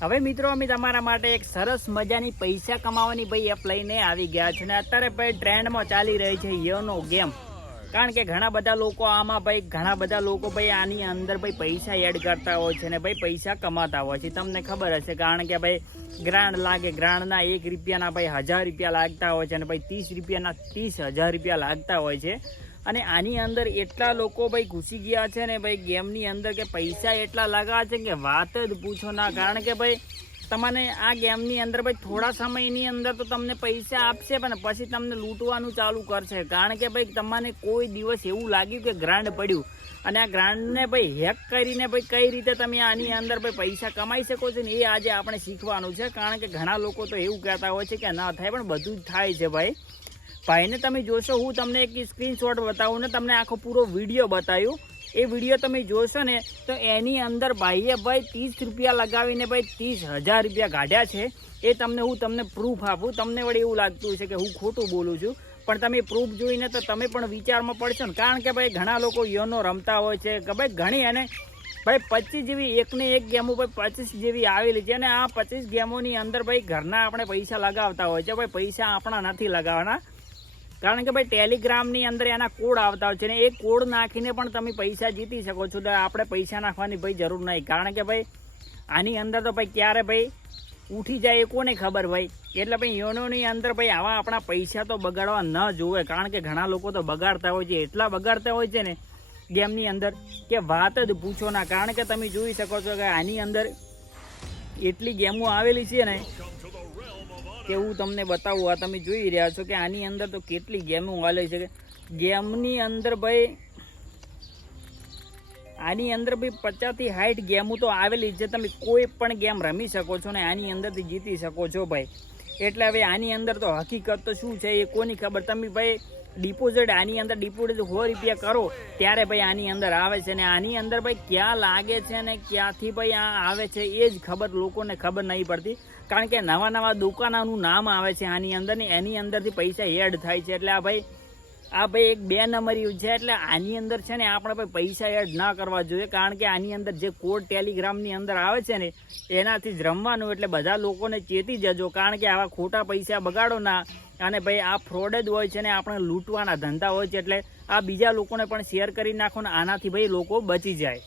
હવે મિત્રો અમે તમારા માટે એક સરસ મજાની પૈસા કમાવાની ભાઈ એપ લઈને આવી ગયા છે. ને અત્યારે ભાઈ ટ્રેન્ડમાં ચાલી રહી છે યોનો ગેમ. કારણ કે ઘણા બધા લોકો ભાઈ આની અંદર ભાઈ પૈસા એડ કરતા હોય છે ને ભાઈ પૈસા કમાતા હોય છે. તમને ખબર હશે કારણ કે ભાઈ ગ્રાન્ડ લાગે, ગ્રાન્ડના 1 રૂપિયાના ભાઈ 1000 રૂપિયા લાગતા હોય છે અને ભાઈ 30 રૂપિયાના 30,000 રૂપિયા લાગતા હોય છે. અને આની અંદર એટલા લોકો ભાઈ ઘૂસી ગયા છે ને ભાઈ ગેમની અંદર કે પૈસા એટલા લગાવે છે કે વાત જ પૂછો ના. કારણ કે ભાઈ તમને આ ગેમની અંદર ભાઈ થોડા સમયની અંદર તો તમને પૈસા આપશે પણ પછી તમને લૂંટવાનું ચાલુ કરશે. કારણ કે ભાઈ તમને કોઈ દિવસ એવું લાગ્યું કે ગ્રાન્ડ પડ્યું અને આ ગ્રાન્ડને ભાઈ હેક કરીને ભાઈ કઈ રીતે તમે આની અંદર ભાઈ પૈસા કમાઈ શકો છો ને એ આજે આપણે શીખવાનું છે. કારણ કે ઘણા લોકો તો એવું કહેતા હોય છે કે ના થાય પણ બધું જ થાય છે ભાઈને તમે જોશો. હું તમને એક સ્ક્રીનશોટ બતાવું ને તમને આખો પૂરો વિડીયો બતાવ્યું. એ વિડીયો તમે જોશો ને તો એની અંદર ભાઈએ ભાઈ 30 રૂપિયા લગાવીને ભાઈ 30,000 રૂપિયા કાઢ્યા છે. એ તમને પ્રૂફ આપું. તમને વળી એવું લાગતું છે કે હું ખોટું બોલું છું પણ તમે પ્રૂફ જોઈને તો તમે પણ વિચારમાં પડશો ને. કારણ કે ભાઈ ઘણા લોકો યોનો રમતા હોય છે કે ભાઈ ઘણી અને ભાઈ 25 જેવી એકને એક ગેમો ભાઈ 25 જેવી આવેલી છે અને આ 25 ગેમોની અંદર ભાઈ ઘરના આપણે પૈસા લગાવતા હોય છે. ભાઈ પૈસા આપણા નથી લગાવવાના કારણ કે ભાઈ ટેલિગ્રામની અંદર એના કોડ આવતા હોય છે ને એ કોડ નાખીને પણ તમે પૈસા જીતી શકો છો. તો આપણે પૈસા નાખવાની ભાઈ જરૂર નહીં. કારણ કે ભાઈ આની અંદર તો ભાઈ ક્યારે ભાઈ ઉઠી જાય એ કોને ખબર ભાઈ. એટલે ભાઈ યોનોની અંદર ભાઈ આવા આપણા પૈસા તો બગાડવા ન જોવે. કારણ કે ઘણા લોકો તો બગાડતા હોય છે, એટલા બગાડતા હોય છે ને ગેમની અંદર કે વાત જ પૂછો ના. કારણ કે તમે જોઈ શકો છો કે આની અંદર એટલી ગેમો આવેલી છે ને કે હું તમને બતાવું. આ તમે જોઈ રહ્યા છો કે આની અંદર તો કેટલી ગેમો આવેલી છે. ગેમની અંદર ભાઈ આની અંદર ભાઈ 50 થી 60 ગેમો તો આવેલી છે. તમે કોઈ પણ ગેમ રમી શકો છો ને આની અંદરથી જીતી શકો છો ભાઈ. એટલે હવે આની અંદર તો હકીકત તો શું છે એ કોની ખબર. તમે ભાઈ ડિપોઝિટ આની અંદર 100 રૂપિયા કરો ત્યારે ભાઈ આની અંદર આવે છે. ને આની અંદર ભાઈ ક્યાં લાગે છે ને ક્યાંથી ભાઈ આ આવે છે એ જ ખબર લોકોને ખબર નહીં પડતી. કારણ કે નવા દુકાનોનું નામ આવે છે આની અંદર ને એની અંદરથી પૈસા એડ થાય છે. એટલે આ ભાઈ એક 2 નંબરી છે. એટલે આની અંદર છે ને આપણે ભાઈ પૈસા એડ ના કરવા જોઈએ. કારણ કે આની અંદર જે કોડ ટેલિગ્રામની અંદર આવે છે ને એનાથી જ રમવાનું. એટલે બધા લોકોને ચેતી જજો. કારણ કે આવા ખોટા પૈસા બગાડો ના. અને ભાઈ આ ફ્રોડ જ હોય છે ને આપણે લૂંટવાના ધંધા હોય છે. એટલે આ બીજા લોકોને પણ શેર કરી નાખો ને આનાથી ભાઈ લોકો બચી જાય.